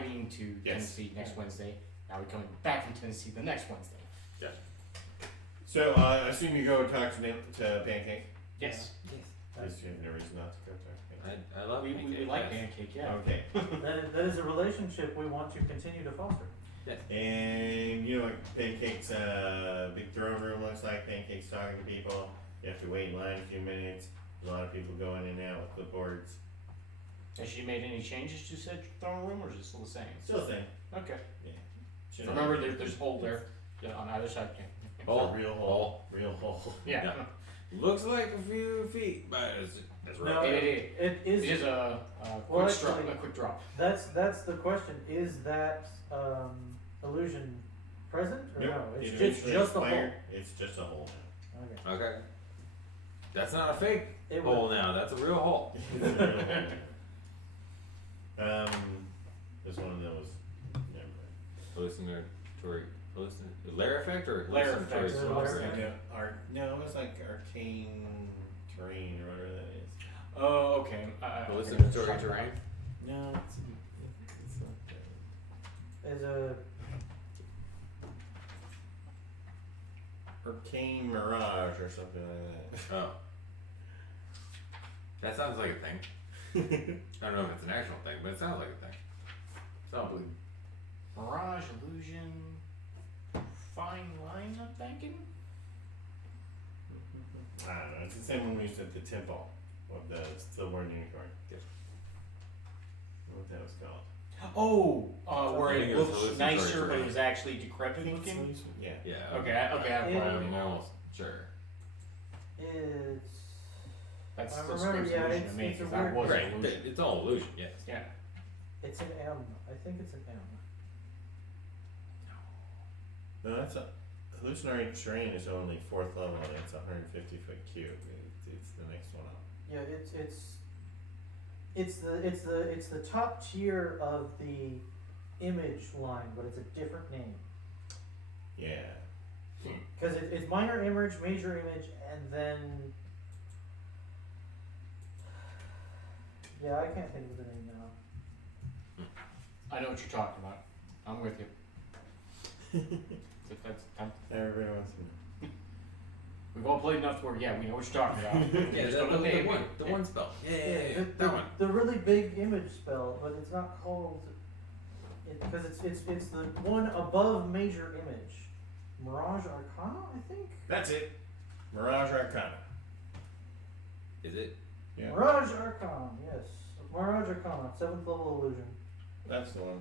driving to Tennessee next Wednesday. Now we're coming back from Tennessee the next Wednesday. Yeah. So I assume you go talk to Pancake. Yes. Because you have no reason not to go talk to Pancake. I love We pancake, like yes. pancake, yeah. Okay. That is a relationship we want to continue to foster. Yes. And you know what Pancake's big throne room looks like? Pancake's talking to people. You have to wait in line a few minutes. There's a lot of people going in and out with clipboards. Has she made any changes to said throne room, or is it still the same? Still the same. Okay. Yeah. So remember, there's a hole there on either side. It's a real hole. Real hole. Yeah. Looks like a few feet, but it's No, right. it It is. is a Well, quick drop. actually- A quick drop. That's the question. Is that illusion present or Nope. no? It's It just eventually a hole. expired. It's just a hole now. Okay. Okay. That's not a fake It hole would, now. That's a real hole. It's a real hole now. There's one of those. Never mind. Lair effect or Lair hallucinatory effect. sorcery? No, it was like arcane terrain or whatever that is. Oh, okay. Hallucinatory terrain? No, it's not that. is a Arcane mirage or something like Oh. That sounds like a thing. I don't know if it's an actual thing, but it sounds like a thing. So, Mirage, illusion, fine line, I'm thinking. that. I don't know. It's the same one we used at the temple of the stillborn unicorn. Yes. What that was called. Oh, where I think it it was looks hallucinatory nicer, but terrain. it was actually decrepit looking. Yeah. yeah. Okay, I'm I'm almost sure. it's. That's I still remember, screams yeah, illusion it's- to me, it's a because that weird- was Right, an illusion. it's all illusion, yes. Yeah. It's an M. I think it's an M. No, that's a hallucinatory terrain is only 4th level and it's 150 foot cube. It's the next one up. Yeah, it's the top tier of the image line, but it's a different name. Yeah. Because it's minor image, major image, and then. Yeah, I can't think of the name now. I know what you're talking about. I'm with you. Everybody wants to know. We've all played enough to where, yeah, we know what you're talking about. We Yeah, just don't know the name. the one spell. Yeah, the, that one. the really big image spell, but it's not called. Because it's the one above major image. Mirage Arcana, I think? That's it. Mirage Arcana. Is it? Yeah. Mirage Arcana, yes. Mirage Arcana, 7th level illusion. That's the one.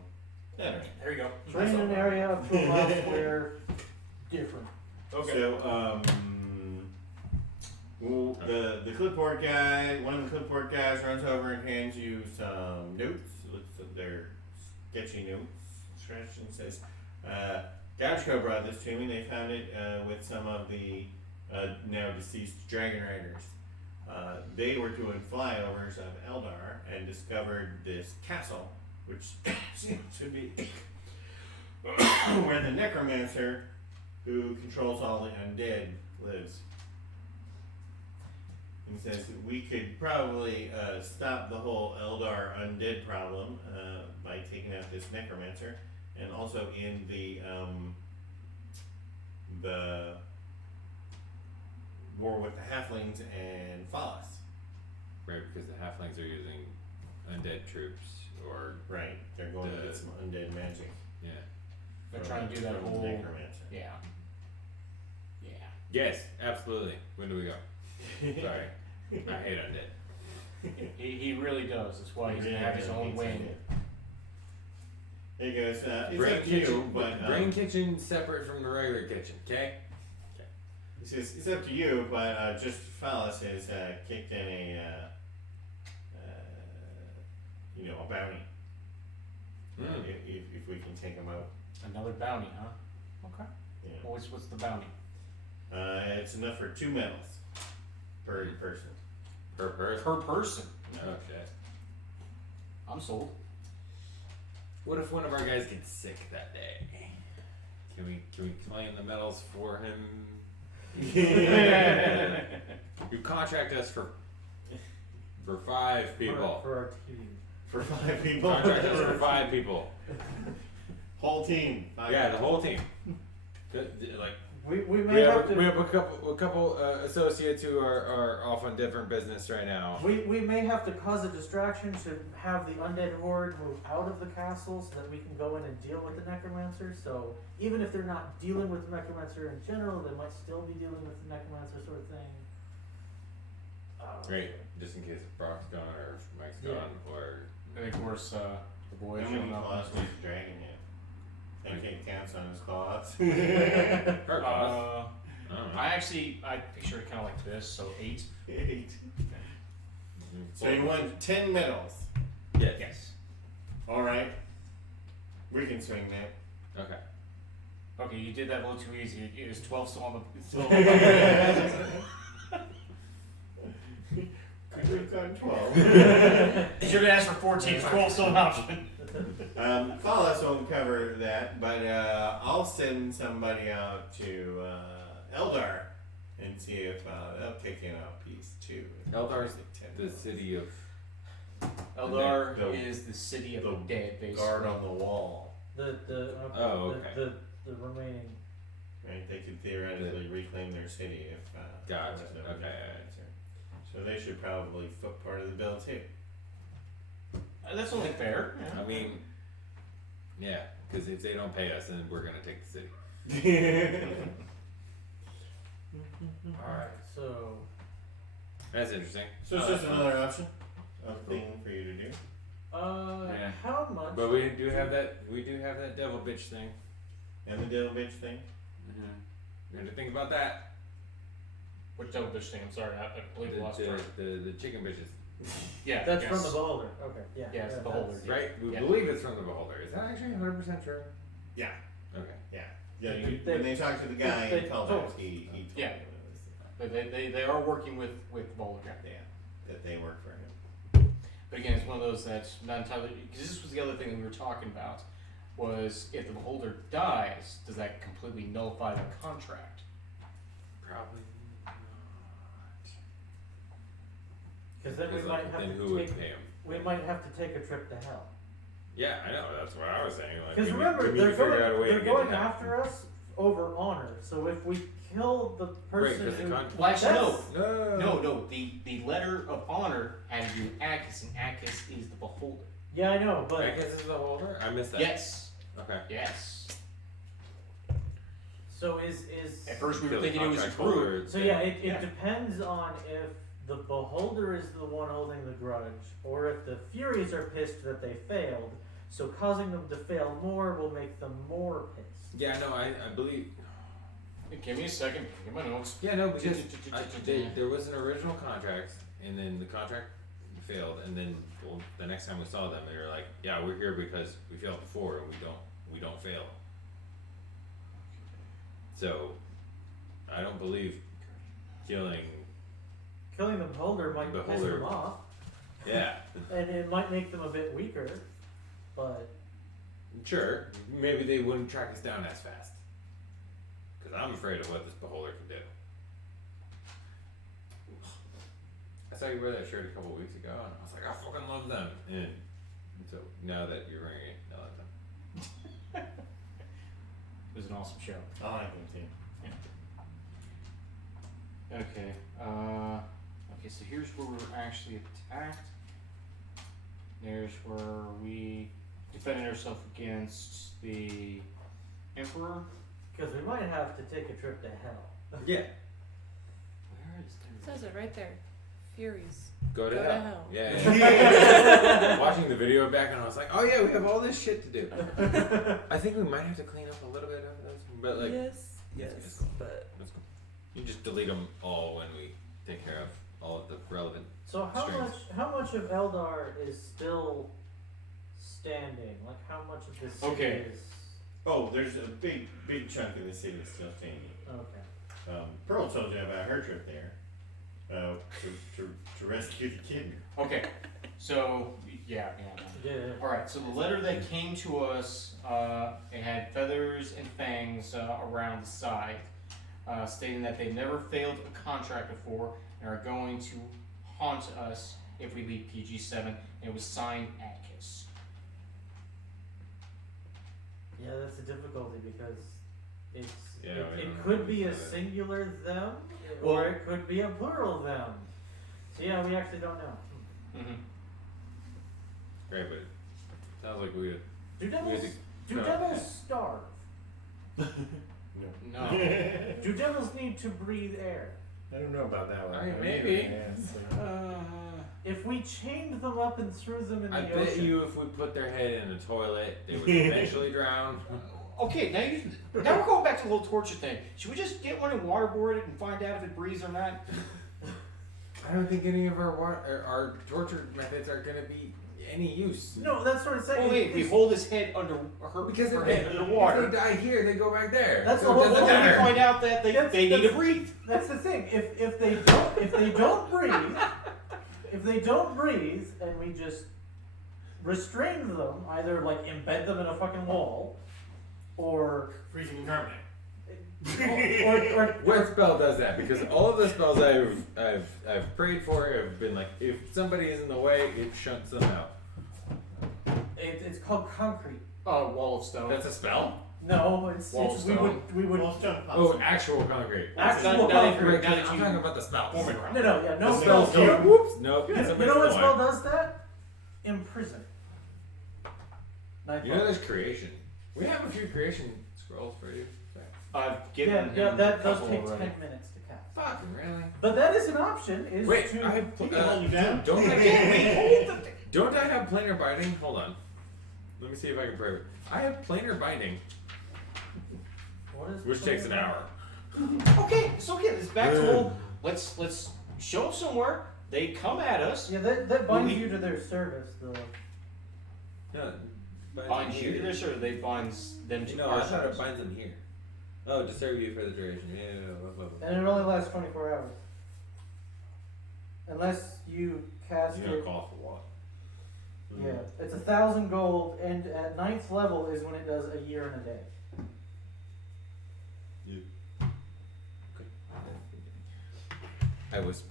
Yeah. Right. There you go. Terrain an area up to a mile square, different. Okay. So, well, the clipboard guy, one of the clipboard guys runs over and hands you some notes. Looks at their sketchy notes, stretched and says, Gauchco brought this to me. They found it with some of the now deceased Dragon Riders. They were doing flyovers of Eldar and discovered this castle, which should be where the necromancer who controls all the undead lives. And he says we could probably stop the whole Eldar undead problem by taking out this necromancer, and also in the war with the halflings and Fallas. Right, because the halflings are using undead troops, or Right, they're going to get some undead magic. yeah. They're from- trying to do that from the whole. necromancer. Yeah. Yeah. Yes, absolutely. When do we go? Sorry, I hate undead. He really does. That's why he's Really gonna have his own hates wing. undead. There he goes. It's Brain up to you, kitchen, but brain kitchen separate from the regular kitchen. Okay. he says it's up to you, but just Fallas has kicked in a a bounty. If we can take him out. Another bounty, huh? Okay. Yeah. What's the bounty? It's enough for 2 medals per person. Per person. Per person. Oh shit. I'm sold. What if one of our guys gets sick that day? Can we claim the medals for him? You contract us for 5 people. For our team. For 5 people. Contractors for 5 people. Whole team. 5 Yeah, the people. whole team. Like We we may have have to. a couple associates who are off on different business right now. We may have to cause a distraction to have the undead horde move out of the castle so that we can go in and deal with the necromancer. So even if they're not dealing with the necromancer in general, they might still be dealing with the necromancer sort of thing. Great, just in case if Brock's gone or if Mike's Yeah. gone or And of course, the boys How many showing up. claws does the dragon have? I can't count on his claws. Her claws. I don't know. I picture it kind of like this, so 8. 8. Mhm. So you won 10 medals. Yes. Yes. Alright. We can swing that. Okay. Okay, you did that a little too easy. It was 12 still on the. Still Could we have gone 12? You should have asked for 14. 12 still an option. Follow won't cover that, but I'll send somebody out to Eldar and see if they'll kick in a piece too. Eldar's Like 10 the city of. Eldar The- is the city of the the dead, basically. guard on the wall. Oh, okay. The remaining. Right, they could theoretically reclaim their city if Gotcha, there was no okay. answer. So they should probably foot part of the bill too. That's only fair. I mean, yeah, because if they don't pay us, then we're gonna take the city. Alright, so. That's interesting. So it's just another option, a thing for you to do. Yeah. How much? But we do have that devil bitch thing. And the devil bitch thing. We have to think about that. Which double bitch thing? I'm sorry, I completely lost track. The chicken bitches. Yeah, That's yes. from the beholder. Okay, yeah. Yeah, it's the that's- beholder. Right? We Yeah. believe it's from the beholder. Is that actually 100% true? Yeah. Okay. Yeah, when they talked to the guy they in Call told House, us. he told Yeah. me it was, But they are working with Boulder. that they work for him. But again, it's one of those that's not entirely, because this was the other thing that we were talking about, was if the beholder dies, does that completely nullify the contract? Probably not. Because then we Because, might like, have then to who would take. pay him? We might have to take a trip to hell. Yeah, I know. That's what I was saying. Like, Because we remember, need to they're figure out a way going, to they're get going to hell. after us over honor. So if we kill the Right, person because the who, contract. Well, actually, That's- no. The letter of honor had to do with Akis, and Akis is the beholder. yeah, I know, I but guess this is the holder. I missed that. Yes. Okay. Yes. so is At first we were Kill the thinking it was a contract group. holder, so then- yeah, it Yeah. depends on if the beholder is the one holding the grudge, or if the Furies are pissed that they failed. So causing them to fail more will make them more pissed. Yeah, no, I believe. Give me a second. Get my notes. Yeah, no, because there was an original contract, and then the contract failed, and then well, the next time we saw them, they were like, "Yeah, we're here because we failed before, and we don't fail." So, I don't believe killing. Killing the beholder might The piss beholder. them off, Yeah, and it might make them a bit weaker, but sure, maybe they wouldn't track us down as fast. Because I'm afraid of what this beholder can do. I saw you wear that shirt a couple weeks ago, and I was like, I fucking love them. And so now that you're wearing it, I love them. It was an awesome show. I like them too. Okay. Okay, so here's where we're actually attacked. There's where we defended ourselves against the Emperor. because we might have to take a trip to hell. Yeah. Where is It there? says it right there. Furies. Go to Go to hell. hell. Yeah. Watching the video back, and I was like, oh yeah, we have all this shit to do. I think we might have to clean up a little bit of this, but like, yes, That's cool. but that's cool. You just delete them all when we take care of all of the relevant. So Strings. how much of Eldar is still standing? Like how much of this city Okay. is Oh, there's a big chunk of the city still standing. okay? Pearl told you about her trip there, to rescue the kid. Okay, so yeah. Yeah. All right. So the letter that came to us, it had feathers and fangs around the side, stating that they've never failed a contract before and are going to haunt us if we leave PG-7, and it was signed Atticus. Yeah, that's the difficulty because it Yeah, we don't could know be a who's got it. singular them, Well- or it could be a plural them. So yeah, we actually don't know. Mm-hmm. Great, but it sounds like we would. Do devils to do cut devils that. starve? No. Do devils need to breathe air? I don't know about that one. I mean, I maybe. yeah, it's like- If we chained them up and threw them in the I ocean, bet you if we put their head in a toilet, they would eventually drown. Okay, now we're going back to the whole torture thing. Should we just get one and waterboard it and find out if it breathes or not? I don't think any of our torture methods are gonna be any use. no, that's what I'm saying. Oh wait, we It's- hold his head under her Because her if head they, underwater. if they die here, they go back there. That's so the it whole- doesn't Well, then we matter. find out that they need to that's- breathe. That's the thing. If they don't breathe, and we just restrain them, either like embed them in a fucking wall, or Freezing carbonate. or What spell does that? Because all of the spells I've prayed for have been like, if somebody is in the way, it shunts them out. it's called concrete. Wall of stone. That's a spell? No, it's Wall we stone. would Well, stone Oh, pops. actual concrete. actual Not concrete. now that I'm you talking about the spells. form it around. No, yeah, no The spell. spells don't- Whoops. Nope. You somebody's know what in the spell way. does that? Imprison. Night You know Fall. there's creation. We have a few creation scrolls for you. I've given Yeah, him that a those couple take already. 10 minutes to cast. Fucking really? But that is an option. Is Wait, to I have. He can hold you down. Don't I? Don't I have planar binding? Hold on. Let me see if I can prove it. I have planar binding, what is which takes an hour. Okay, so again, it's back to the whole. Let's show them somewhere. They come at us. Yeah, that binds We- you to their service, though. No, Binds you to their service. They binds them to No, our I thought it service. binds them here. Oh, to serve you for the duration. Yeah, blah, blah, blah. And it only lasts 24 hours. Unless you cast You it. don't call for what? Yeah, it's 1,000 gold, and at 9th level is when it does a year and a day. I was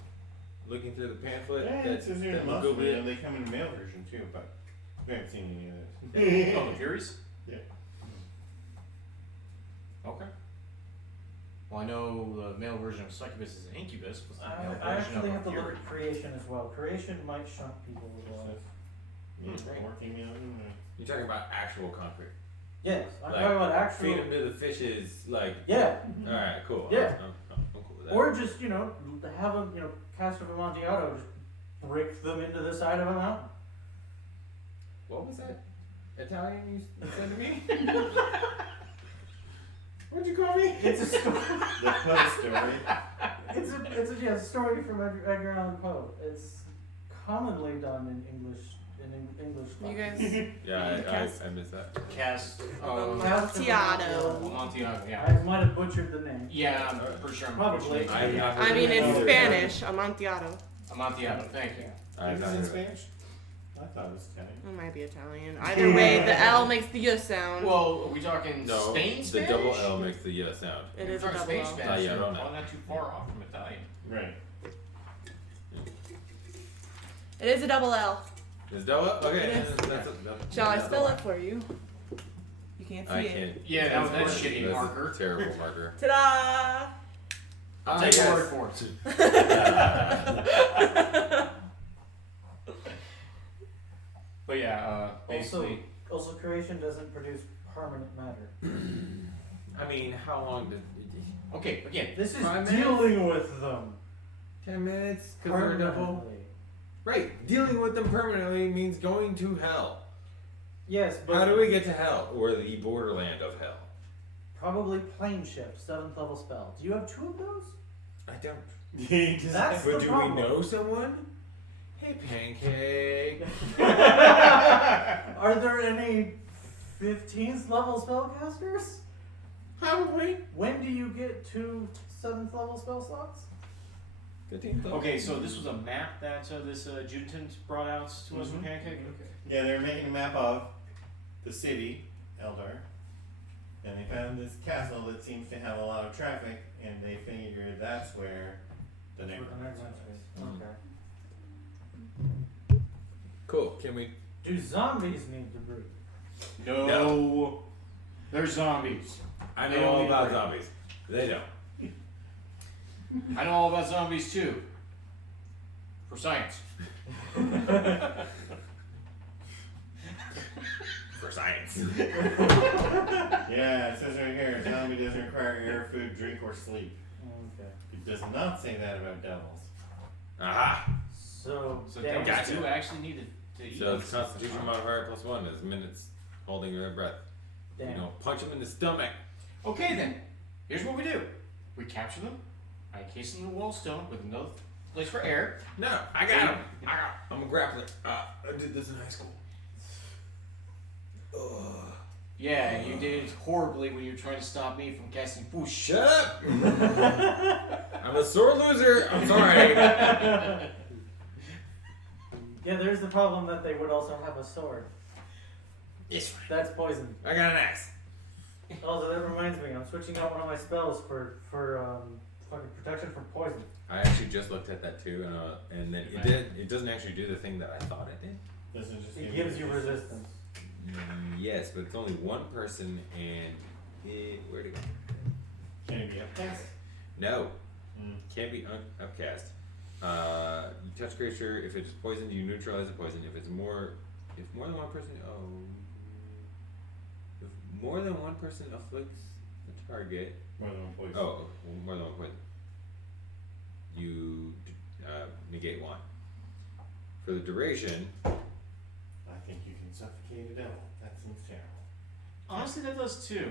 looking through the pamphlet. Yeah, that, it says here that in most Googled of it. them, they come in mail version too, but we haven't seen any of this. Oh, the Furies? Yeah. Okay. Well, I know the male version of Succubus is an Incubus. What's the male I version actually of have to a look Fury? at creation as well. Creation might shunt people with life. Yeah, working meal. You're talking about actual concrete. Yes, I'm Like, talking about actual. Feed them to the fishes, like. Yeah, Alright, cool. Yeah. I'm cool with that. or just have them cast of Amontillado just brick them into the side of a mountain. What was that Italian you said to me? What'd you call me? It's a story. The Poe story. it's a story from Edgar Allan Poe. It's commonly done in English. English. You guys. Yeah, Cast- I missed that. Cast. Cast of Amontillado. Amontillado, yeah. I might have butchered the name. Yeah, I'm pretty sure I'm Probably. butchering I have it. not I mean, heard in either. Spanish, Amontillado. Amontillado, thank you. I have Is not this in heard Spanish? I thought it was Italian. It might be Italian. Either way, the L makes the Y sound. Well, are we talking No, Spain the Spanish? double L makes the yes sound. It We're is a talking double Spain L. Spanish. Yeah, I don't know. Probably not too far off from Italian. Right. It is a double L. Is double L? Okay, It is. that's Shall I spell it for you? You can't see I it. can't. Yeah, that was that shitty That's marker. a terrible marker. Ta-da! I'll Ah, take your yes. word for it. But yeah, basically. Also, creation doesn't produce permanent matter. I mean, how long did? Okay, again, This is 5 minutes? dealing with them 10 minutes? Because they're a double. permanently. Right, dealing with them permanently means going to hell. Yes, but How do we get to hell, or the borderland of hell? probably plane shift, 7th level spell. Do you have 2 of those? I don't. That's But the do problem. we know someone? Hey, Pancake. Are there any 15th level spellcasters? Probably. When do you get 2 7th level spell slots? 15th. okay, so this was a map that this adjutant brought out to us from Mhm. Pancake? Yeah, they were making a map of the city, Eldar, and they found this castle that seems to have a lot of traffic, and they figured that's where the necromancer is. Mm. Okay. Cool. Can we? Do zombies need to breathe? No. They're zombies. I They know don't all need to about breathe. zombies. They don't. I know all about zombies too. For science. For science. Yeah, it says right here, a zombie doesn't require air, food, drink, or sleep. Okay. It does not say that about devils. Aha. So, So damn. devils Gotcha. do actually need to eat. So it's Constitution modifier +1 is minutes holding their breath. You Damn. don't punch them in the stomach. Okay then. Here's what we do. We capture them. I encase them in the wall stone with another place for air. No, I got him. I'm a grappler. I did this in high school. Ugh. Yeah, you did it horribly when you were trying to stop me from casting whoosh. Shut up! I'm a sore loser. I'm sorry. Yeah, there's the problem that they would also have a sword. It's fine. That's poison. I got an axe. Also, that reminds me, I'm switching out one of my spells for fucking protection from poison. I actually just looked at that too, and then it did. It doesn't actually do the thing that I thought it did. Doesn't just It gives you resistance. Yes, but it's only one person, and where'd it go? Can it be upcast? No, Mm. can't be upcast. You touch creature. If it's poisoned, you neutralize the poison. If more than one person, if more than one person afflicts the target, More than one poison. more than one poison, you negate one. For the duration, I think you can suffocate a devil. That seems terrible. Honestly, that does too.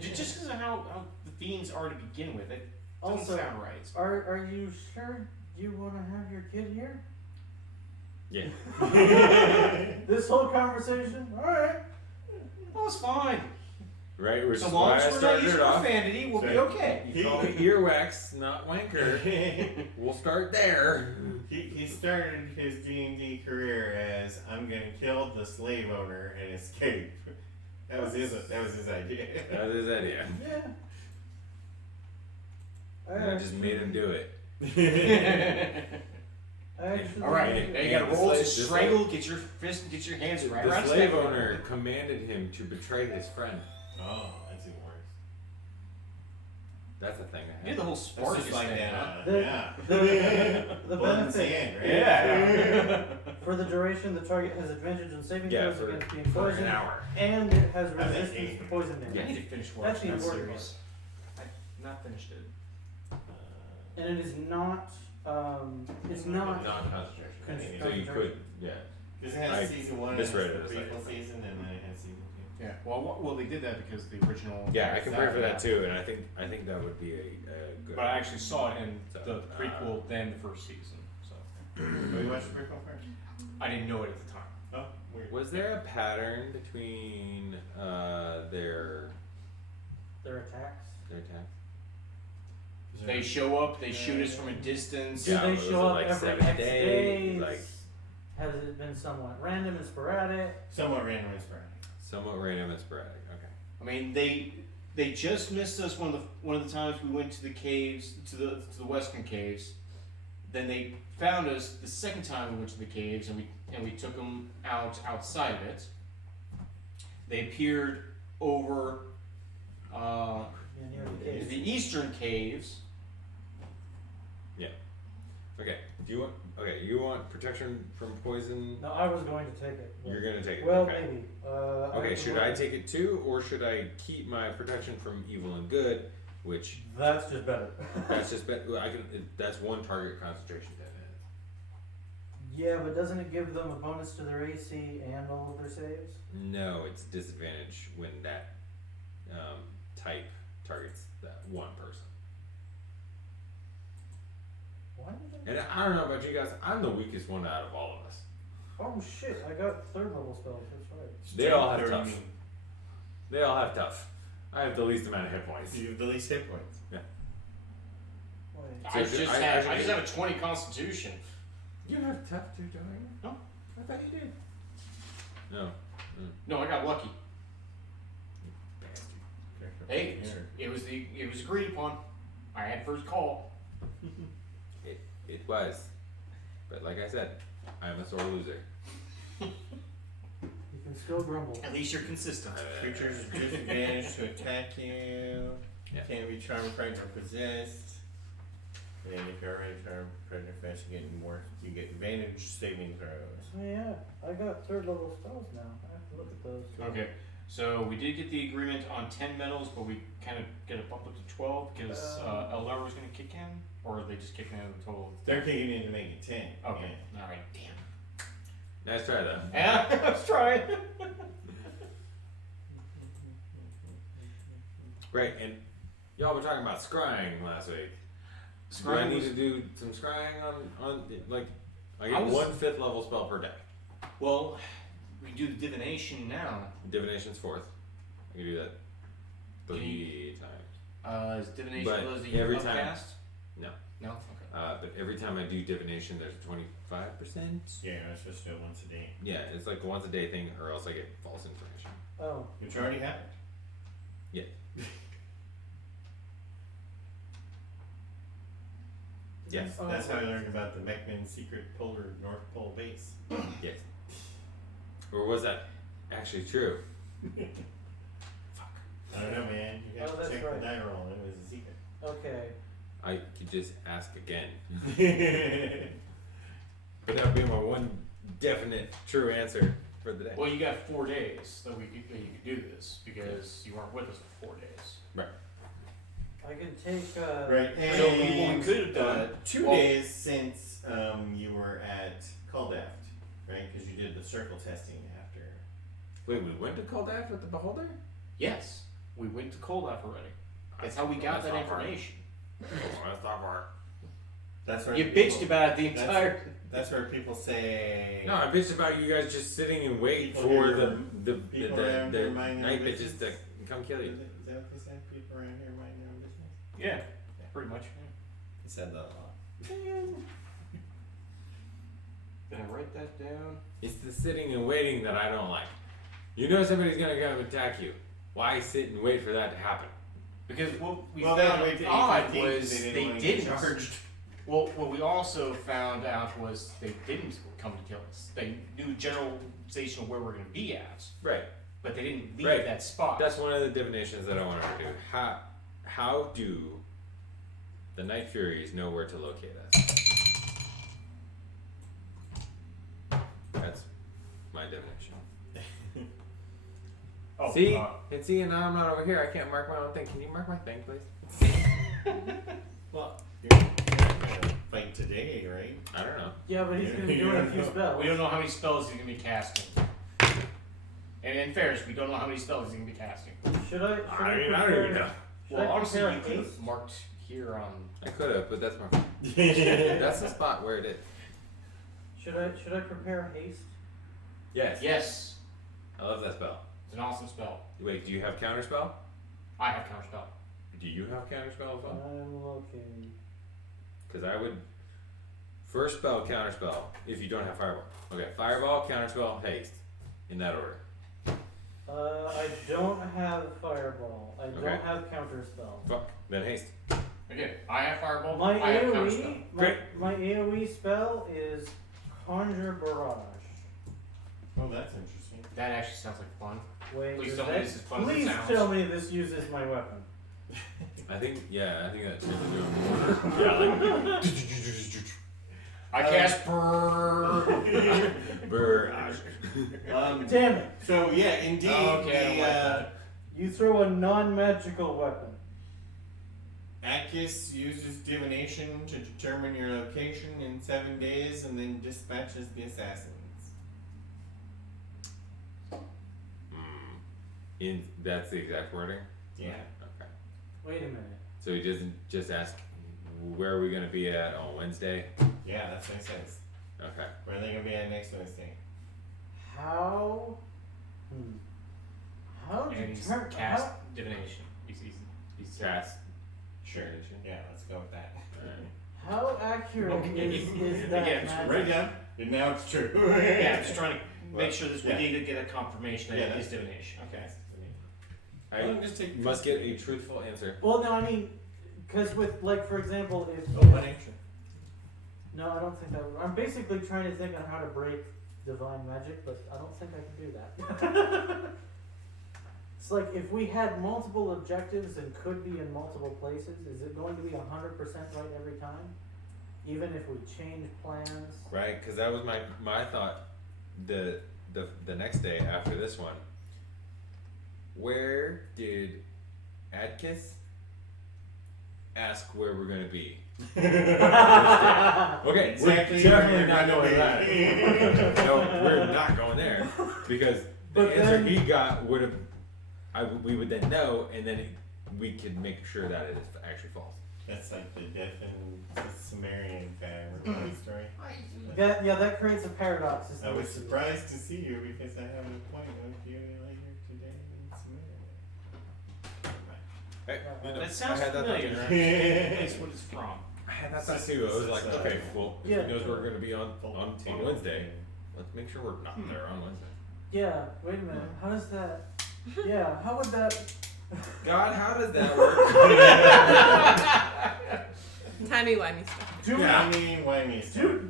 Just because of how the fiends are to begin with, it doesn't Also, sound right. Are you sure you want to have your kid here? yeah. This whole conversation? Alright. Oh, it's fine. Right, which So is long why I as we're not started using it off. profanity, we'll be So- okay. You call me earwax, not wanker. We'll start there. He started his D&D career as I'm gonna kill the slave owner and escape. That was his idea. That was his idea. Yeah. And I just made him do it. Actually, All right, And- now you and gotta the roll to slave- the strangle. Get your fist, get your hands right The around his slave neck. owner commanded him to betray his friend. Oh, that's even worse. That's a thing I You had. did the whole That's Spartacus just like thing, that. huh? Yeah. The Blood and benefit sand, right? Yeah. for the duration, the target has advantage on saving Yeah, throws for against being an poisoned, hour. and it has I think resistance eight. to poison I damage. need to finish That's watching the that important series. I've not finished it. And it is not. It's not. Non-concentration. So you could, yeah. Because it has I season 1 and misread the it as like- prequel season, and then it has season 2. Yeah. Well, they did that because the original. Yeah, I can pray for that Yeah. too, and I think that would be a good. But I actually saw it in So, the prequel, then the first season. So Oh, you watched the prequel first? I didn't know it at the time. Oh, weird. Was there a pattern between their Attacks. attacks? They show up, they shoot us from a distance. Do Yeah, they was show it up like every 7 X days? days? Like Has it been somewhat random and sporadic? Somewhat random and sporadic. somewhat random and sporadic. Okay. I mean, they just missed us one of the times we went to the caves, to the western caves. Then they found us the second time we went to the caves, and we took them outside of it. They appeared over Near the cave. the eastern caves. Okay. You want protection from poison? No, I was going to take it. but- You're gonna take it. Well, okay. maybe. Okay. Should I take it too, or should I keep my protection from evil and good, which That's just better. that's just that's one target concentration. Then. Yeah, but doesn't it give them a bonus to their AC and all of their saves? No, it's disadvantage when that type targets that one person. Why did they? And I don't know about you guys, I'm the weakest one out of all of us. Oh shit! I got third level spells. That's right. They all have Third tough. mean. They all have tough. I have the least amount of hit points. You have the least hit points. Wait. So I should- just I have should- a 20 Constitution. You have tough too, don't you? No. I thought you did. No. No, I got lucky. Bastard. Hey, it was agreed upon. I had first call. It was. But like I said, I'm a sore loser. You can still grumble. At least you're consistent. Creatures with disadvantage to attack you. Yeah. Can't be charmed, frightened, or possessed. And if you're already charmed, frightened, or possessed, you get advantage saving throws. Oh yeah, I got 3rd level spells now. I have to look at those. Okay, so we did get the agreement on 10 medals, but we kind of get it bumped up to 12 because Eldar was going to kick in, or are they just kicking in the total? They're kicking in to make it 10. Okay, alright, damn. Nice try though. Yeah, I was trying. Right, and y'all were talking about scrying last week. Do I Scrying need was- to do some scrying on like I I get was- 1 5th level spell per day. Well, we do the divination now. Divination's 4th. I can do that Can 3 times. Is divination But those that you every time- upcast? No. No? Okay. But every time I do divination, there's 25%. Yeah, I was supposed to do it once a day. Yeah, it's like a once a day thing, or else I get false information. Oh, Which already happened. Yeah. Yes. Oh, That's how I learned about the Mechman secret polar North Pole base. Yes. Or was that actually true? I don't know, man. You have Oh, to that's check right. the die roll. It was a secret. okay. I could just ask again. But that would be my one definite true answer for the day. Well, you got 4 days that you could do this because you weren't with us for 4 days. I can take. Right. So what we And could have done. 2 well, days since you were at Caldaft, right? Because you did the circle testing after. Wait, we went to Caldaft with the Beholder? Yes, we went to Coldaf already. That's how we got that information. Oh, that's not far. That's where You people- bitched about it the that's- entire. That's where people say. No, I bitched about you guys just sitting and wait People for here- the people around here mind their night bitches to business. come kill you. Is that what they said? People around here mind their own business? Yeah, pretty much. He said that a lot. Did I write that down? It's the sitting and waiting that I don't like. You know somebody's gonna come attack you. Why sit and wait for that to happen? Because what we Well, they found waited till odd 8:15 was 'cause they they didn't wanna didn't. get charged. Well, what we also found out was they didn't come to kill us. They knew generalization of where we're going to be at, Right. but they didn't leave Right. that spot. That's one of the divinations that I wanted to do. How do the Night Furies know where to locate us? That's my divination. oh, See? And see, and now I'm not over here. I can't mark my own thing. Can you mark my thing, please? Well, you're not gonna fight today, right? I don't know. Yeah, but he's gonna be doing a few spells. we don't know how many spells he's going to be casting. And in fairness, we don't know how many spells he's going to be casting. Should I? Should I don't even prepare- know. Should Well, I honestly, prepare you could haste? have marked here on. I could have, but that's my. That's the spot where it is. Should I prepare haste? Yes. Yes, I love that spell. it's an awesome spell. Wait, do you have counterspell? I have counterspell. Do you have counterspell as well? I'm looking. Because I would first spell counterspell if you don't have fireball. Okay, fireball, counterspell, haste, in that order. I don't have fireball. I Okay. don't have counterspell. Fuck, then haste. Okay, I have fireball. My I have AOE, counterspell. Great. my AOE spell is Conjure Barrage. Oh, that's interesting. That actually sounds like fun. Wait, Please does tell me that- this is fun as it please sounds. tell me this uses my weapon. I think that should do it. Yeah, like. I cast Brrrr. Barrage. Damn it! So yeah, indeed. Okay, I don't the, like that. You throw a non-magical weapon. Akis uses divination to determine your location in 7 days, and then dispatches the assassins. That's the exact wording? Yeah. Okay. Wait a minute. So he doesn't just ask, where are we going to be at on Wednesday? Yeah, that's what it says. Okay. Where are they gonna be at next Wednesday? How? How And he's determine? cast divination. He's Cast. Sure. Divination. Yeah, let's go with that. How accurate Okay. is that Again, magic? Write it down. And now it's true. Yeah, I'm just trying to make sure this. Yeah. We need to get a confirmation that Yeah, it is that's- divination. Okay. I Well, just take must get a truthful answer. Well, no, I mean, because with, like, for example, if Oh, what answer? no, I don't think that. I'm basically trying to think on how to break divine magic, but I don't think I can do that. It's like if we had multiple objectives and could be in multiple places, is it going to be 100% right every time? Even if we change plans? Right, because that was my thought the next day after this one. Where did Adkis ask where we're gonna be? Okay, Exactly we're where definitely you're not gonna going be. there. No, we're not going there because the But answer then- he got would have. We would then know, and then we could make sure that it is actually false. That's like the death in the Sumerian guy. Remember that story? That creates a paradox. is I the was issue. surprised to see you because I have an appointment with you later today in Samaria. Hey, you know, That sounds I had that familiar. thought. That's what it's from. I had that thought too. I was like, okay, well, if Yeah. he knows we're going to be on Wednesday, let's make sure we're not there on Wednesday. Yeah, wait a minute. How does that? Yeah, how would that? God, how does that work? Timey-wimey stuff. Do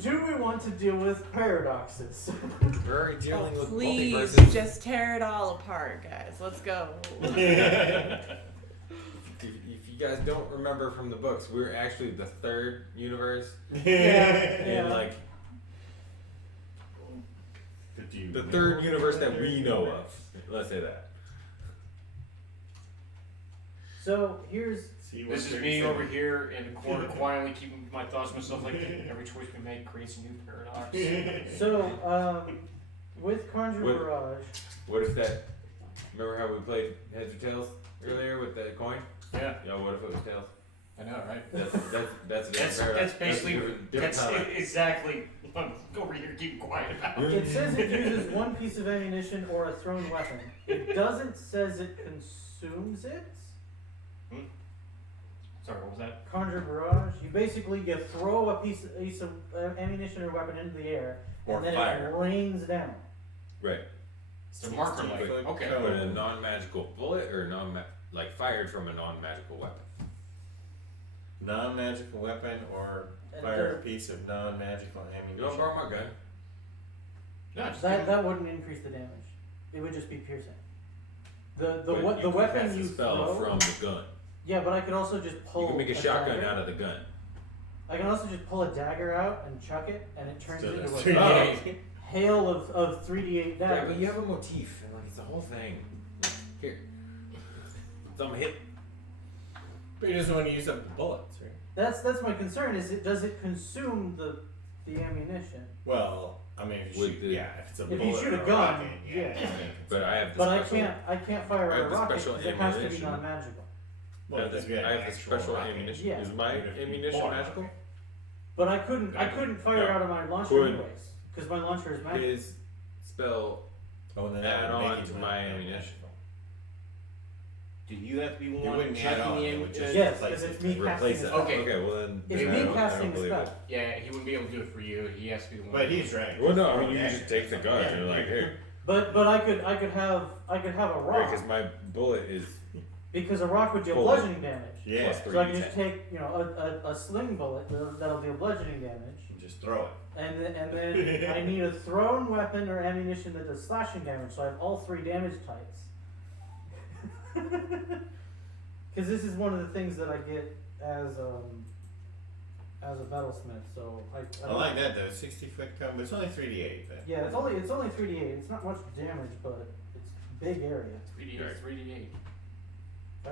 Do we want to deal with paradoxes? We're already dealing with Please multiverses. just tear it all apart, guys. Let's go. If you guys don't remember from the books, we're actually the third universe. Yeah. In like the third universe that we know of. Let's say that. So here's This is me over here in the corner quietly keeping my thoughts to myself like every choice we make creates a new paradox. so with Conjure What- Barrage. What if that? Remember how we played heads or tails earlier with that coin? Yeah, Yo, what if it was tails? I know, right? That's a different That's paradox. basically different that's time. exactly what I'm over here keeping quiet about. It says it uses one piece of ammunition or a thrown weapon. It doesn't says it consumes it. Sorry, what was that? Conjure Barrage. You throw a piece of ammunition or weapon into the air, Or and then fire. it rains down. Right. It's a marker light. But- Okay. But a non-magical bullet or like fired from a non-magical weapon. Non-magical weapon or And fire a piece of non-magical You ammunition. don't borrow my gun. No, just That wouldn't increase the damage. It would just be piercing. The But you can weapon cast a you spell throw. from the gun. Yeah, but I could also just pull. You can make a shotgun dagger. out of the gun. I can also just pull a dagger out and chuck it, and it turns So into that's a 3D8. hail of 3d8 daggers. Right, but you have a motif, and like it's a whole thing. Here, some hit. But you just want to use up the bullets, right? That's my concern. Does it consume the ammunition? Well, I mean, if you With shoot, the- yeah, if it's a If you bullet shoot a or gun, rocket, yeah. it's gonna But I have the But special. I can't fire I a have the rocket special because it has to be ammunition. non-magical. Well, I have that's the, good. I have the Actual special rocket. ammunition. Yeah. Is my Even if you ammunition bought a magical? rocket. But I couldn't fire No. out of my launcher Couldn't. anyways because my launcher is magical. His spell Oh, and then add that would on make to it my non-magical. ammunition. Do you have to be the You one wouldn't add checking on, the it would just ammunition? Yes, replace because it's it. me Replace casting it. a spell. Okay. Okay, well then. It's then me I don't casting a believe it. spell. Yeah, he wouldn't be able to do it for you. He has to be the one. But he's right. Well, no, I mean you just take the gun and you're like, here, But I could have a rock because my bullet is because a rock would deal Bullet. bludgeoning damage. Yeah, plus So I can 3d10. just take a sling bullet that'll deal bludgeoning damage, just throw it. and then I need a thrown weapon or ammunition that does slashing damage. So I have all three damage types. Because this is one of the things that I get as a metalsmith. So I like that though. 60-foot cone, but it's only 3d8. Then. Yeah, it's only 3d8. It's not much damage, but it's big area. 3d8, 3d8.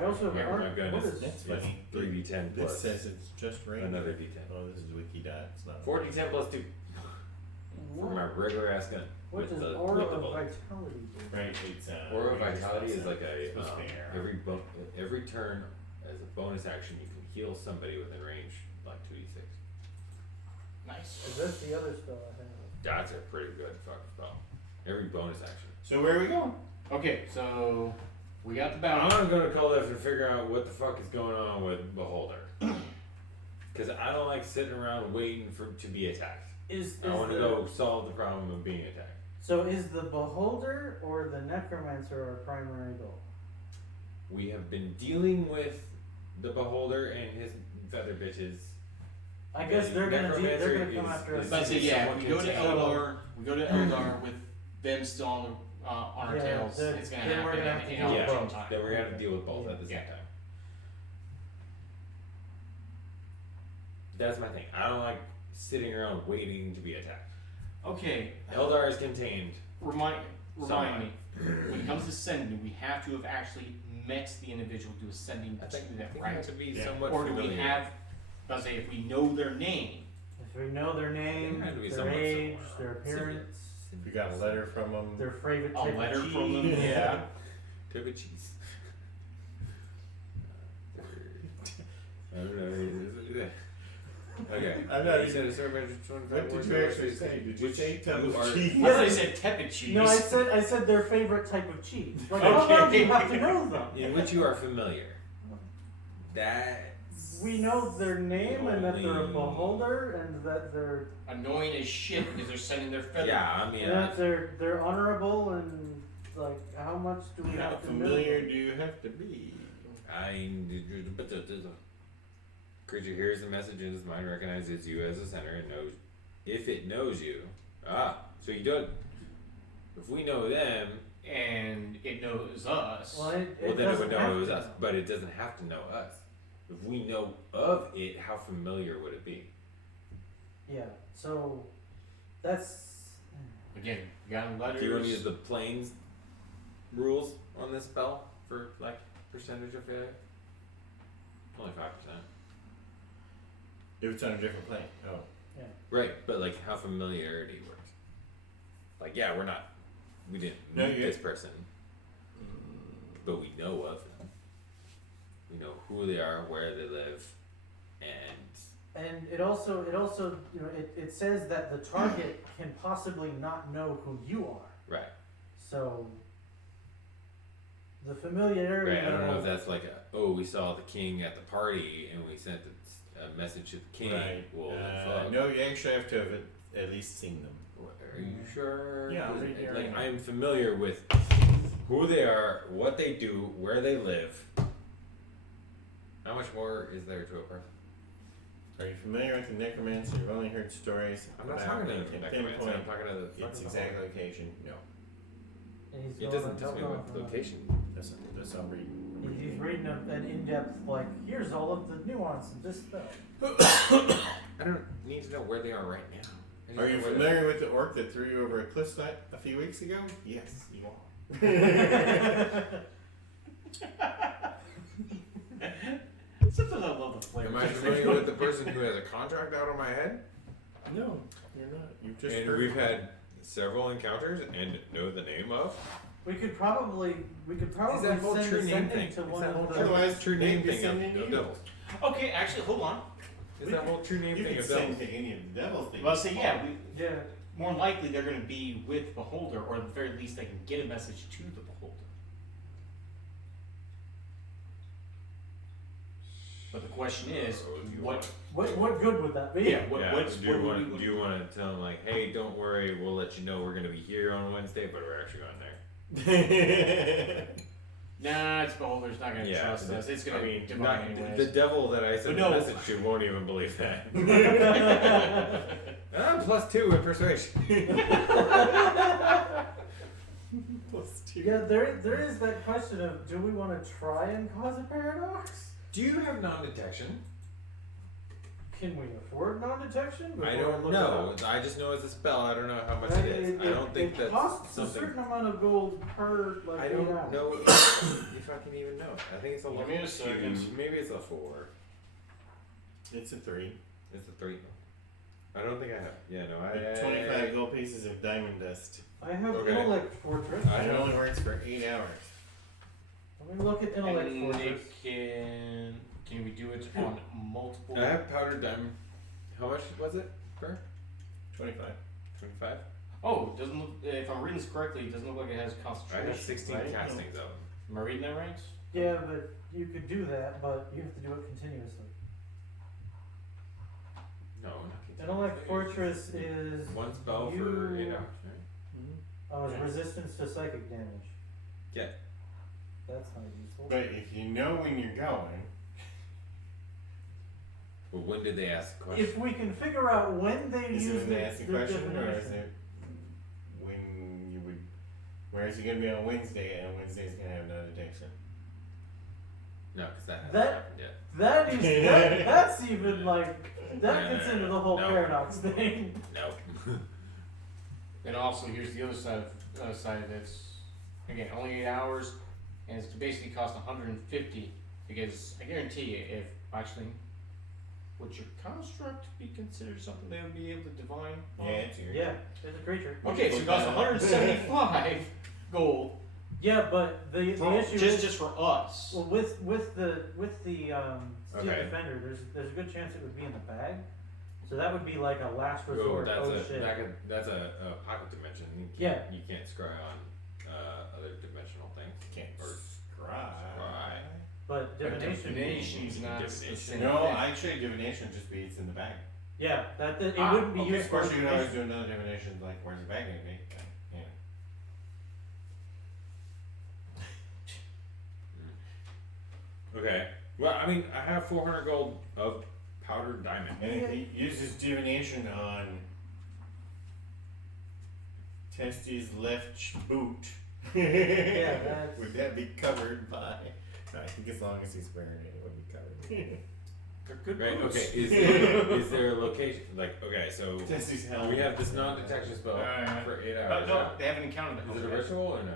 I also Yeah, my gun what is- is That's funny. 3d10 This plus says it's just right. another d10. Oh, this is Wikidot. It's not. 4d10 plus 2 for my regular ass gun. what with does the, aura with the of bullet. vitality do? Right. It's Aura of Vitality is like a supposed to be air. every turn as a bonus action you can heal somebody within range like 2d6. Nice. Is this the other spell I have? That's a pretty good fucking spell. Every bonus action. So where are we going? Okay, so we got the I'm bounty. gonna call that to figure out what the fuck is going on with Beholder. Cause I don't like sitting around waiting to be attacked. I want to go solve the problem of being attacked. So is the beholder or the necromancer our primary goal? We have been dealing with the Beholder and his feather bitches. I guess they're gonna come after us. But I say, yeah, if we go to Eldar. Eldar with them still on our Yeah, tails, then- it's gonna then we're happen gonna have to in deal with opportune both. time. Then we're gonna have to deal with both at the same Yeah. time. That's my thing. I don't like sitting around waiting to be attacked. Okay, Eldar is contained. remind Somewhat. me, when it comes to sending, we have to have actually met the individual who is sending I to think them, it right? has to be Yeah. somewhat Or do we familiar. have, I'll say, if we know their name, If we know their name, It had to be their somewhat age, similar. their appearance, If we got a letter from them. their favorite a type of letter from them, cheese. yeah. Took a cheese. I don't know. Okay. I'm not You said a certain amount of 25 What did words you or actually less. say? Did you Which say tub you of are- cheese? I thought I said tepid cheese. No, I said their favorite type of cheese. Like, how Okay. long do you have to know them? In which you are familiar. That. We know their name and that they're a Only- beholder and that they're Annoying as shit because they're sending their feather. Yeah, I mean, and that they're honorable and like how much do we How have to know? familiar them? do you have to be? Creature hears the message in its mind, recognizes you as a sender, and knows if it knows you. So you don't. If we know them, And it knows us. Well, then it doesn't would know have it was to us, know. but it doesn't have to know us. If we know of it, how familiar would it be? Yeah, so that's Again, we got letters. Do you want to use the planes rules on this spell for like percentage of failure? Only 5%. If it's on a different plane. Oh. Right, but like how familiarity works. Like, yeah, we didn't No, meet yeah. this person, but we know of them. We know who they are, where they live, and it also you know it says that the target can possibly not know who you are. right, So the familiarity right. I don't know level- if that's like we saw the king at the party and we sent a message to the king. Right. Well, fuck. No, you actually have to have at least seen them. Are you sure? Yeah, I'll 'Cause, read it like right now. I'm familiar with who they are, what they do, where they live. How much more is there to a person? Are you familiar with the necromancer? You've only heard stories. I'm not about talking to it. the Can necromancer. pinpoint I'm talking to the its fucking exact beholder. location. No. and he's It going- doesn't he's tell me going what from a- location. That's I'm reading. He's reading an in-depth like here's all of the nuance of this spell. I don't need to know where they are right now. I just Are you know where they familiar with the orc that threw you over a cliff side a few weeks ago? Yes, you are. Sometimes I love the flavor. Am I familiar with the person who has a contract out on my head? No, you're not. You've just And heard we've had several encounters and know the name of. We could probably Is that whole send true a name sending thing? to Is one that of whole the. true Otherwise, true name they'd be thing sending of you. devils? Okay, actually, hold on. Is that whole true name You thing could of send devils? to any of the devils things. Well, I say, yeah, Yeah. more than likely they're going to be with Beholder, or at the very least they can get a message to the Beholder. But the question is, what? What good would that be? Yeah, what? Yeah, What's, do what you would want we? do you want to tell them like, hey, don't worry, we'll let you know we're gonna be here on Wednesday, but we're actually going there. Nah, it's Beholder's not going to trust us. It's going to be divine not, anyways. the devil that I sent But no. the message to won't even believe that. I'm +2 in persuasion. Yeah, there is that question of do we want to try and cause a paradox? Do you have non-detection? Can we afford non-detection? I before we don't look know. it up? I just know it's a spell. I don't know how much That it is. I don't think it that's costs something. a certain amount of gold per like I 8 don't hours. know if I can even know. I think it's a Give level me a second. 2. Maybe it's a 4. It's a 3. It's a 3. I don't think I have. Yeah, no, With 25 gold pieces of diamond dust. I have Okay. intellect fortress. I It know. only works for 8 hours. Let me look at intellect And fortress. can we do it on multiple? I have powdered diamond. How much was it per? 25. 25. Oh, it doesn't look. If I'm reading this correctly, it doesn't look like it has I concentration. have 16 right? castings of them. Am I reading that right? Yeah, but you could do that, but you have to do it continuously. No, not Intellect fortress is one spell for you- 8 hours. Right? oh, it's resistance to psychic damage. Yeah. That's not useful. But if you know when you're going, Well, when did they ask the question? If we can figure out when they Is use it when they ask the the question, or is divination. it when you would? Where is it going to be on Wednesday, and Wednesday's going to have no detection? No, because that hasn't That- happened yet. That is that's even like that No, gets no, into no, the whole no. paradox thing. Nope. And also, here's the other side of this. Again, only 8 hours, and it's basically cost 150 because I guarantee you, if actually, would your construct be considered something they would be able to divine? Yeah, it's your. Yeah, it's a creature. Okay, so it costs 175 gold. Yeah, but the issue is just for us. well with the steel Okay. defender, there's a good chance it would be in the bag. So that would be like a last Oh, resort. that's Shit. that's a pocket dimension. You can't scry on other dimensional things. Can't Or scry. scry. But But divination. divination's not the Divination. same No, thing. actually, divination just be it's in the bag. Yeah, it Ah, wouldn't be okay, Of useful. course, you can always do another divination, like where's the bag going to be? Yeah. Okay. Well, I mean, I have 400 gold of powdered diamond. And if he uses divination on Testy's left boot, Yeah, that's would that be covered by? I think as long as he's wearing it, it would be covered. They're good Right. boots. Okay. Is there a location? Like, okay, so Testy's helmet. we have this non-detection spell for 8 hours. No, they haven't encountered it. Is it a ritual or no?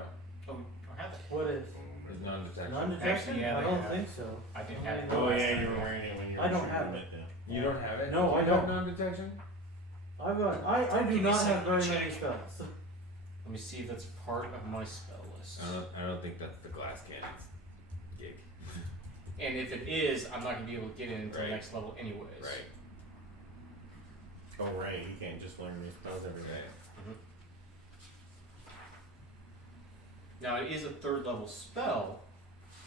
Oh, I have it. what is Is non-detection? non-detection? Actually, yeah, I they don't have. think so. I didn't I have it. mean, Oh last yeah, time. you were wearing it when you were I don't shooting have it. You don't have it? No, I You have don't. non-detection? I do Give me a not second have very to many check. spells. Let me see if that's part of my spell list. I don't think that's the glass cannon's gig. And if it is, I'm not gonna be able to get it until Right. next level anyways. Right. Oh right, you can't just learn these spells every day. Now it is a 3rd level spell,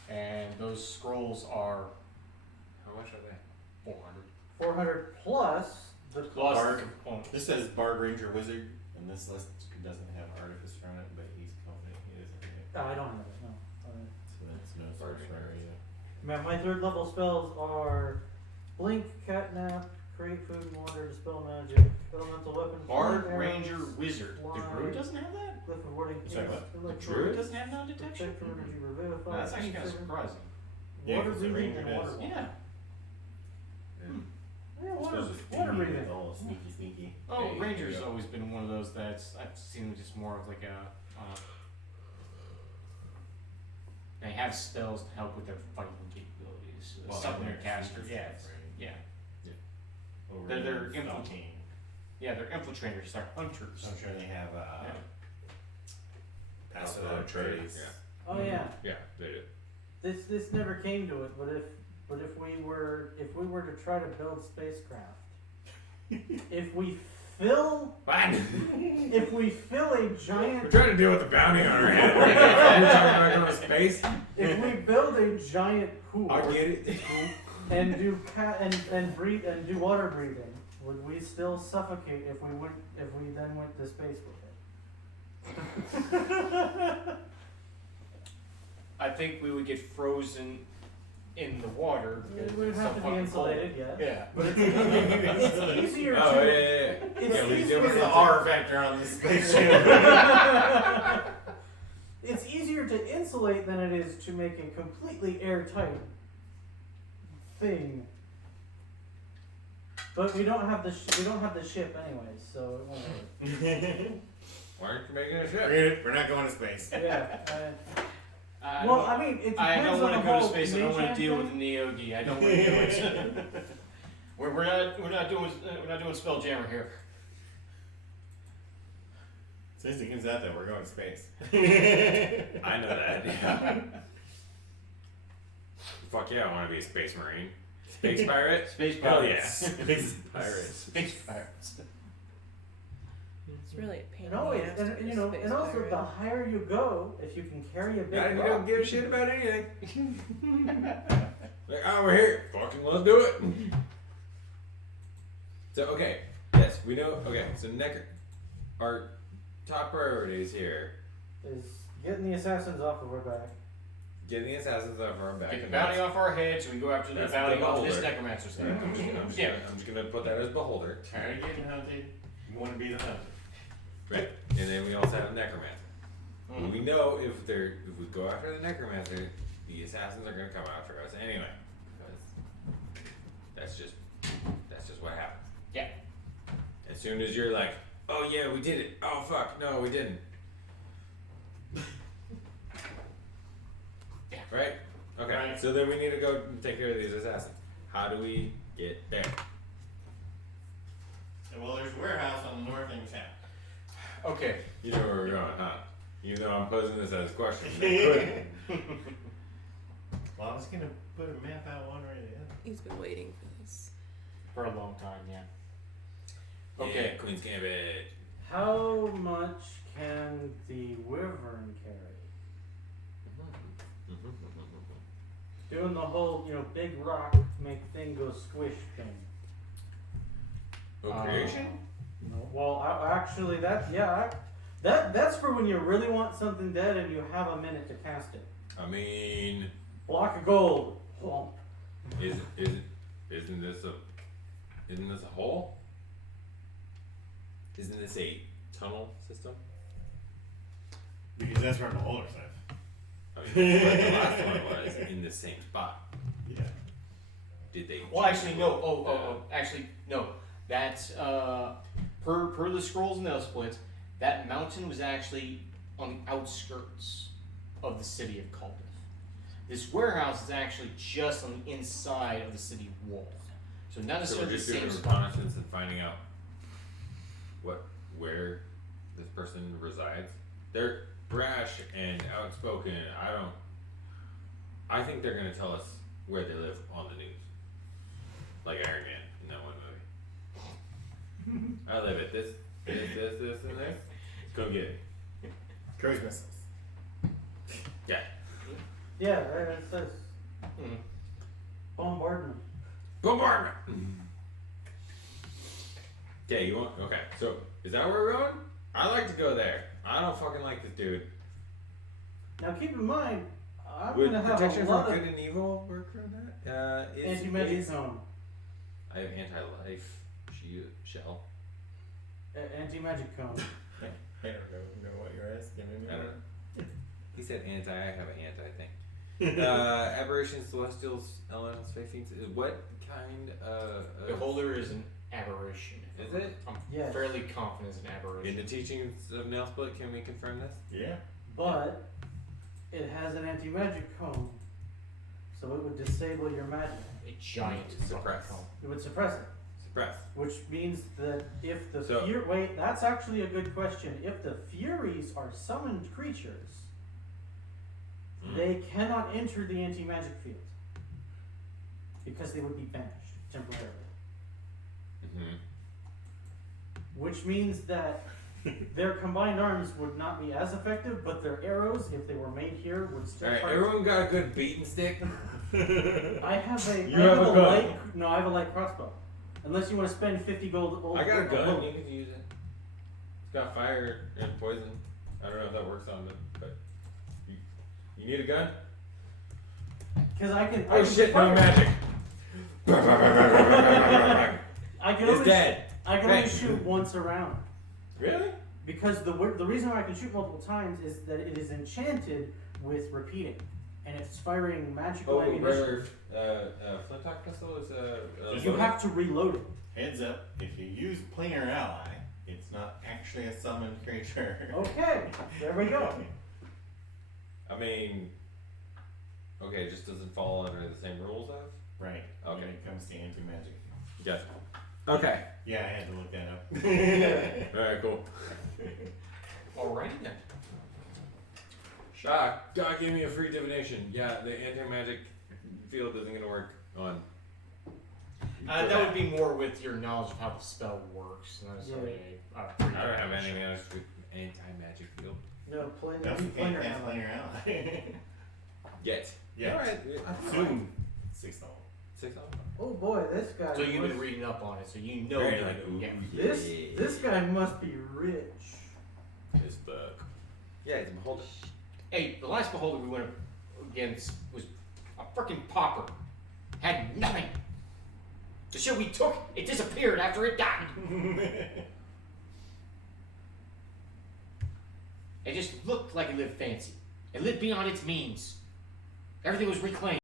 and those scrolls are How much are they? 400 400 plus the plus Bard. the component. This says Bard Ranger Wizard, and this list doesn't have Artificer on it, but he's confident he doesn't have it. I don't have it. No. So that's no Bard sorcerer. Ranger. Yeah. My 3rd level spells are blink, catnap, create food and water, dispel magic, elemental weapons, Bard, flame arrows, Ranger, Wizard. The fly, Druid doesn't have that? glyph of warding Sorry, haste, what? electro- Druid doesn't have non-detection? Protect from energy, revivify, That's actually kind of servant, surprising. Yeah, water 'cause the breathing, ranger and water does. walk. Yeah. Yeah, water, Supposed to water be breathing. all sneaky, sneaky. Oh, There you Ranger's go. always been one of those that's I've seen just more of like a. They have spells to help with their fighting capabilities. Well, Something they're their caster. sneaky Yeah, stuff, right? yeah, Oh, They're Rangers, infiltrating. yeah. They're infiltrators. They're hunters. So I'm sure they have Yeah. passive Oh, traits. yeah. Oh yeah, Yeah, they do. this never came to it, but if we were to try to build spacecraft, if we fill What? if we fill a We're giant trying to deal with the bounty on our head. We're talking about going to space. if we build a giant pool I get it. and do and breathe and do water breathing, would we still suffocate if we then went to space with it? I think we would get frozen in the water. It because would it's have so to be fucking insulated, yes. cold. Yeah. But it's easier Oh, to yeah. it's Yeah, we easier What's to the R factor on this spaceship? it's easier to insulate than it is to make a completely airtight thing. But we don't have the ship anyways, so it won't work. Why aren't you making a ship? We're not going to space. Yeah. Well, I mean, it depends I don't on want the to go to whole space. I don't want Maychan to deal with thing. the Neogi. I don't want to do it. we're not doing Spelljammer here. Since it comes out that we're going to space. I know that. Yeah. Fuck yeah, I want to be a space marine. Space pirate? Space Hell pirates. yeah. Space Pirates. Space pirates. It's really a pain And in always, the ass to and be you a know, space and also pirate. the higher you go, if you can carry a big Not if you rock, don't give a shit about anything. Like, oh, we're here. Fucking let's do it. So, okay. Yes, we know. Okay, so our top priorities here. is getting the assassins off of our back. Getting the assassins off our back. Get the and bounty that's- off our heads, and we go after the that's bounty the off this beholder. necromancer's head. I'm just gonna put that as beholder. Tired of getting hunted. You want to be the hunter. Right. And then we also have necromancer. Mm. We know if we go after the necromancer, the assassins are gonna come after us anyway. Because that's just what happens. Yeah. As soon as you're like, oh yeah, we did it. Oh fuck, no, we didn't. Yeah. Right? Okay. Right. So then we need to go and take care of these assassins. How do we get there? Well, there's a warehouse on the north end of town. Okay. You know where we're going, huh? Even though I'm posing this as a question. I couldn't. Well, I was gonna put a map out one way or the other. He's been waiting for this. For a long time, yeah. Okay. Yeah, Queen's Gambit. How much can the wyvern carry? Doing the whole, big rock make thing go squish thing. Oh, creation? No, well, actually, that's for when you really want something dead and you have a minute to cast it. I mean, Block of gold. Whomp. isn't this a hole? Isn't this a tunnel system? Because that's where beholders live. I mean, that's what the last one was in the same spot. Yeah. Did they? Well, actually, no. Actually, no. That's per the scrolls and the splits. That mountain was actually on the outskirts of the city of Caldiff. This warehouse is actually just on the inside of the city wall. So not So we're necessarily the just doing same spot. reconnaissance and finding out where this person resides. They're brash and outspoken. I think they're gonna tell us where they live on the news, like Iron Man in that one movie. I live at this, and this. Go get it. Cruise missiles. Yeah. Yeah, it says Mhm. bombardment. Bombardment. Okay, you want? Okay, so is that where we're going? I like to go there. I don't fucking like this dude. Now keep in mind, I'm Would gonna have protection a from lot good of and evil work for that? anti-magic is- zone. I have anti-life shell. Anti-magic cone. I don't know what you're asking I anymore. don't know. He said anti. I have an anti thing. Aberrations, celestials, elementals, fae fiends. What kind of? Beholder is an aberration. Is it? I'm Yes. fairly confident it's an aberration. In the teachings of Nail Split, can we confirm this? Yeah. But it has an anti-magic cone, so it would disable your magic. A giant Suppress. fucking cone. It would suppress it, Suppress. which means that if the So- wait, that's actually a good question. If the Furies are summoned creatures, they cannot enter the anti-magic field because they would be banished temporarily. Mm-hmm. Which means that their combined arms would not be as effective, but their arrows, if they were made here, would still Alright, target. everyone got a good beating stick? I have a, You I have have a a gun. light, no, I have a light crossbow. Unless you want to spend 50 gold. I got a gun, you can use it. It's got fire and poison. I don't know if that works on them, but you need a gun? Because I can. Oh shit, no magic! I can It's only dead. I can only Right. shoot once around. Really? Because the reason why I can shoot multiple times is that it is enchanted with repeating, and it's firing magical Oh, ammunition. regular flint-lock pistol is You have to reload it. Heads up, if you use planar ally, it's not actually a summoned creature. Okay, there we go. I mean, okay, it just doesn't fall under the same rules of? Right. Okay. When it comes to anti-magic. Yes. Okay. Yeah, I had to look that up. Alright, cool. Alrighty then. Shock. God gave me a free divination. Yeah, the anti-magic field isn't gonna work on. That would be more with your knowledge of how the spell works, not necessarily a free I don't have divination. anything else with anti-magic field. No, That's you can't planar cast ally. planar ally. Yet. Yeah. Alright. Soon. 6 level. 6 off. Oh boy, this guy. So you've been must- reading up on it, so you know. Right, you're like, ooh, yeah. This guy must be rich. His book. Yeah, he's a beholder. Hey, the last beholder we went against was a freaking pauper. Had nothing. The shit we took, it disappeared after it died. It just looked like it lived fancy. It lived beyond its means. Everything was reclaimed.